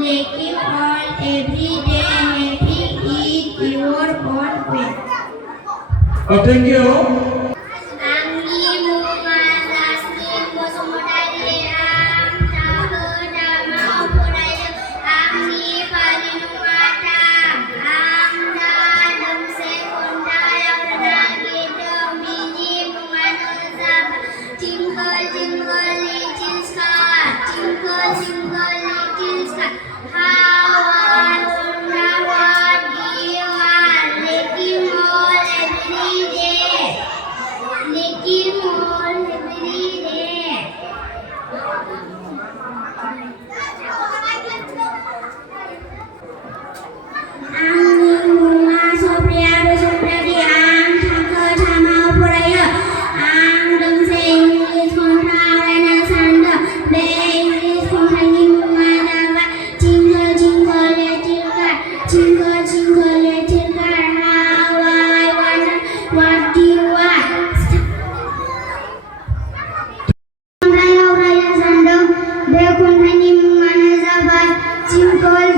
Laking all every day, happy eat your own way. Oh, thank you. Anggi bunga jasmin bosomodari am tahedama opuraya anggi palinumata am dadam sekondaya renagi biji bunga nezaba jingle jingle little star jingle jingle little star how I wonder what you are making all every day. Making more every day. Anggi bunga sopriado sopriadi ang thangke thamau poraya ang dengse English kong tharana sanda be English kong thangi bunga dawa jingle jingle little car jingle jingle little car how I wonder what you are. Raya raya sandang be kong thangi bunga nazaba jingle